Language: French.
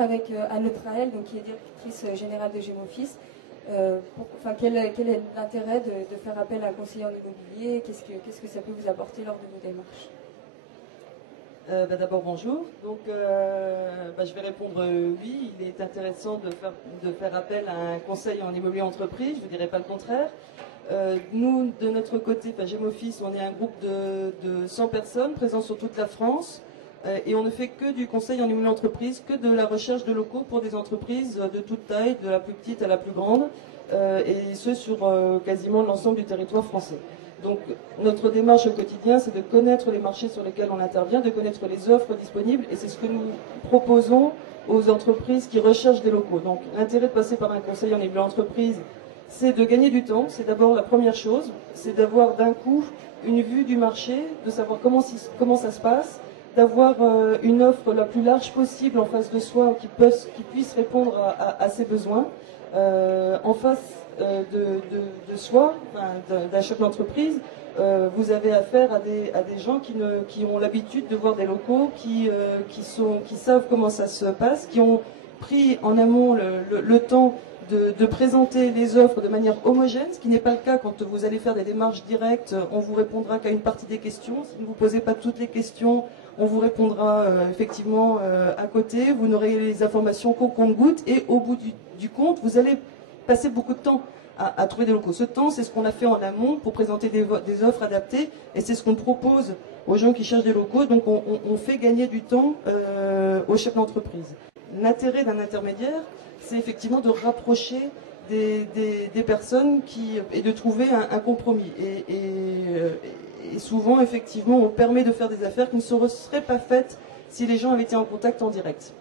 avec Anne Le Trael, donc, qui est directrice générale de Gémofis. Quel est l'intérêt de faire appel à un conseiller en immobilier? Qu'est-ce que ça peut vous apporter lors de vos démarches? D'abord, bonjour. Donc, je vais répondre oui, il est intéressant de faire appel à un conseil en immobilier entreprise, je ne dirais pas le contraire. Nous, de notre côté, Gémofis, on est un groupe de 100 personnes présents sur toute la France et on ne fait que du conseil en immobilier entreprise, que de la recherche de locaux pour des entreprises de toute taille, de la plus petite à la plus grande, et ce sur quasiment l'ensemble du territoire français. Donc notre démarche au quotidien, c'est de connaître les marchés sur lesquels on intervient, de connaître les offres disponibles, et c'est ce que nous proposons aux entreprises qui recherchent des locaux. Donc l'intérêt de passer par un conseiller en immobilier entreprise, c'est de gagner du temps, c'est d'abord la première chose, c'est d'avoir d'un coup une vue du marché, de savoir comment ça se passe, d'avoir une offre la plus large possible en face de soi qui puisse répondre à ses besoins. En face de soi, d'un chef d'entreprise, vous avez affaire à des gens qui ont l'habitude de voir des locaux, qui savent comment ça se passe, qui ont pris en amont le temps de présenter les offres de manière homogène, ce qui n'est pas le cas quand vous allez faire des démarches directes. On vous répondra qu'à une partie des questions. Si vous ne vous posez pas toutes les questions, on vous répondra effectivement à côté. Vous n'aurez les informations qu'au compte-gouttes et au bout du compte, vous allez passer beaucoup de temps à trouver des locaux. Ce temps, c'est ce qu'on a fait en amont pour présenter des offres adaptées et c'est ce qu'on propose aux gens qui cherchent des locaux. Donc on fait gagner du temps aux chefs d'entreprise. L'intérêt d'un intermédiaire, c'est effectivement de rapprocher des personnes et de trouver un compromis. Et souvent, effectivement, on permet de faire des affaires qui ne seraient pas faites si les gens avaient été en contact en direct.